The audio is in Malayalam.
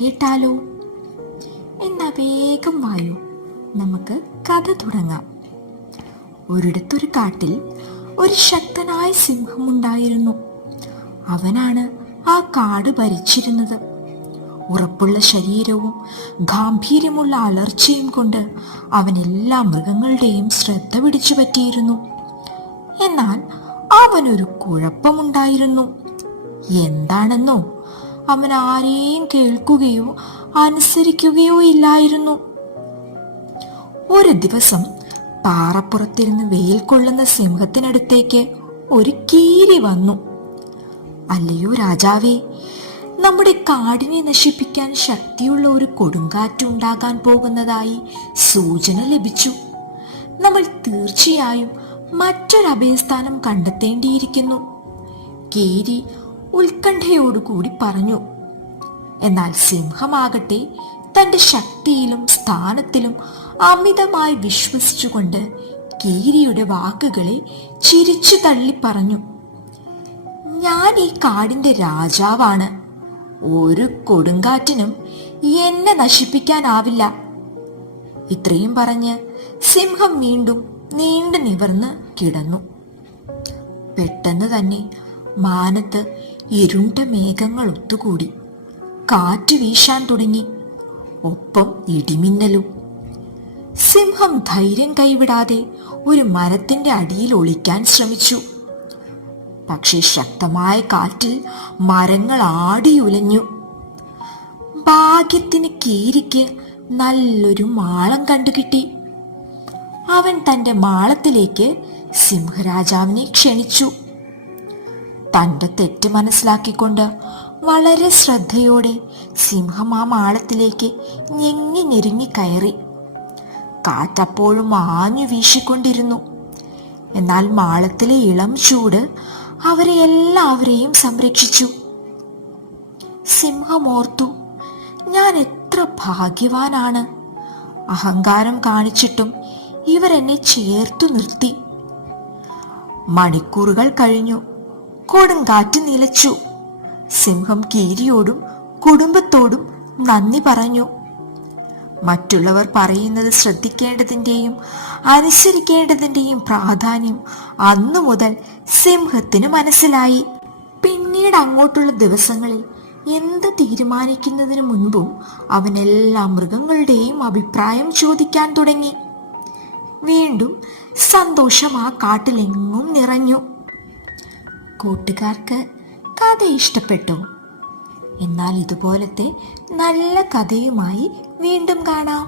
കേട്ടാലോ? എന്നാ വേഗം വായു, നമുക്ക് കഥ തുടങ്ങാം. ഒരിടത്തൊരു കാട്ടിൽ ഒരു ശക്തനായ സിംഹമുണ്ടായിരുന്നു. അവനാണ് ആ കാട് ഭരിച്ചിരുന്നത്. ഉറപ്പുള്ള ശരീരവും ഗാംഭീര്യമുള്ള അലർച്ചയും കൊണ്ട് അവൻ എല്ലാ മൃഗങ്ങളുടെയും ശ്രദ്ധ പിടിച്ചു പറ്റിയിരുന്നു. എന്നാൽ അവനൊരു കുഴപ്പമുണ്ടായിരുന്നു. എന്താണെന്നോ, അവൻ ആരെയും കേൾക്കുകയോ അനുസരിക്കുകയോ ഇല്ലായിരുന്നു. ഒരു ദിവസം പാറപ്പുറത്തിരുന്ന് വെയിൽ കൊള്ളുന്ന സിംഹത്തിനടുത്തേക്ക് ഒരു കീരി വന്നു. അല്ലയോ രാജാവേ, നമ്മുടെ കാടിനെ നശിപ്പിക്കാൻ ശക്തിയുള്ള ഒരു കൊടുങ്കാറ്റുണ്ടാകാൻ പോകുന്നതായി സൂചന ലഭിച്ചു. നമ്മൾ തീർച്ചയായും മറ്റൊരു അഭയസ്ഥാനം കണ്ടെത്തേണ്ടിയിരിക്കുന്നു, കീരി ഉത്കണ്ഠയോടുകൂടി പറഞ്ഞു. എന്നാൽ സിംഹമാകട്ടെ തന്റെ ശക്തിയിലും സ്ഥാനത്തിലും അമിതമായി വിശ്വസിച്ചുകൊണ്ട് കീരിയുടെ വാക്കുകളെ ചിരിച്ചു തള്ളി പറഞ്ഞു, ഞാൻ ഈ കാടിന്റെ രാജാവാണ്. ഒരു കൊടുങ്കാറ്റിനും എന്നെ നശിപ്പിക്കാനാവില്ല. ഇത്രയും പറഞ്ഞ് സിംഹം വീണ്ടും നീണ്ടു നിവർന്ന് കിടന്നു. പെട്ടെന്ന് തന്നെ മാനത്ത് ഇരുണ്ട മേഘങ്ങൾ ഒത്തുകൂടി. കാറ്റ് വീശാൻ തുടങ്ങി, ഒപ്പം ഇടിമിന്നലും. സിംഹം ധൈര്യം കൈവിടാതെ ഒരു മരത്തിന്റെ അടിയിൽ ഒളിക്കാൻ ശ്രമിച്ചു. പക്ഷേ ശക്തമായ കാറ്റിൽ മരങ്ങൾ ആടിയുലഞ്ഞു. ഭാഗ്യത്തിന് കീരിക്ക് നല്ലൊരു മാളം കണ്ടുകിട്ടി. അവൻ തന്റെ മാളത്തിലേക്ക് സിംഹരാജാവിനെ ക്ഷണിച്ചു. തന്റെ തെറ്റ് മനസ്സിലാക്കിക്കൊണ്ട് വളരെ ശ്രദ്ധയോടെ സിംഹം ആ മാളത്തിലേക്ക് ഞെങ്ങി ഞെരുങ്ങി കയറി. കാറ്റപ്പോഴും ആഞ്ഞു വീശിക്കൊണ്ടിരുന്നു. എന്നാൽ മാളത്തിലെ ഇളം ചൂട് അവരെ എല്ലാവരെയും സംരക്ഷിച്ചു. സിംഹം ഓർത്തു, ഞാൻ എത്ര ഭാഗ്യവാനാണ്. അഹങ്കാരം കാണിച്ചിട്ടും ഇവരെന്നെ ചേർത്തു നിർത്തി. മണിക്കൂറുകൾ കഴിഞ്ഞു. കൊടുങ്കാറ്റ് നിലച്ചു. സിംഹം കീരിയോടും കുടുംബത്തോടും നന്ദി പറഞ്ഞു. മറ്റുള്ളവർ പറയുന്നത് ശ്രദ്ധിക്കേണ്ടതിൻ്റെയും അനുസരിക്കേണ്ടതിൻ്റെയും പ്രാധാന്യം അന്നു മുതൽ സിംഹത്തിന് മനസ്സിലായി. പിന്നീട് അങ്ങോട്ടുള്ള ദിവസങ്ങളിൽ എന്ത് തീരുമാനിക്കുന്നതിന് മുൻപും അവൻ എല്ലാ മൃഗങ്ങളുടെയും അഭിപ്രായം ചോദിക്കാൻ തുടങ്ങി. വീണ്ടും സന്തോഷം ആ കാട്ടിലെങ്ങും നിറഞ്ഞു. കൂട്ടുകാർക്ക് കഥ ഇഷ്ടപ്പെട്ടോ? എന്നാൽ ഇതുപോലത്തെ നല്ല കഥയുമായി വീണ്ടും കാണാം.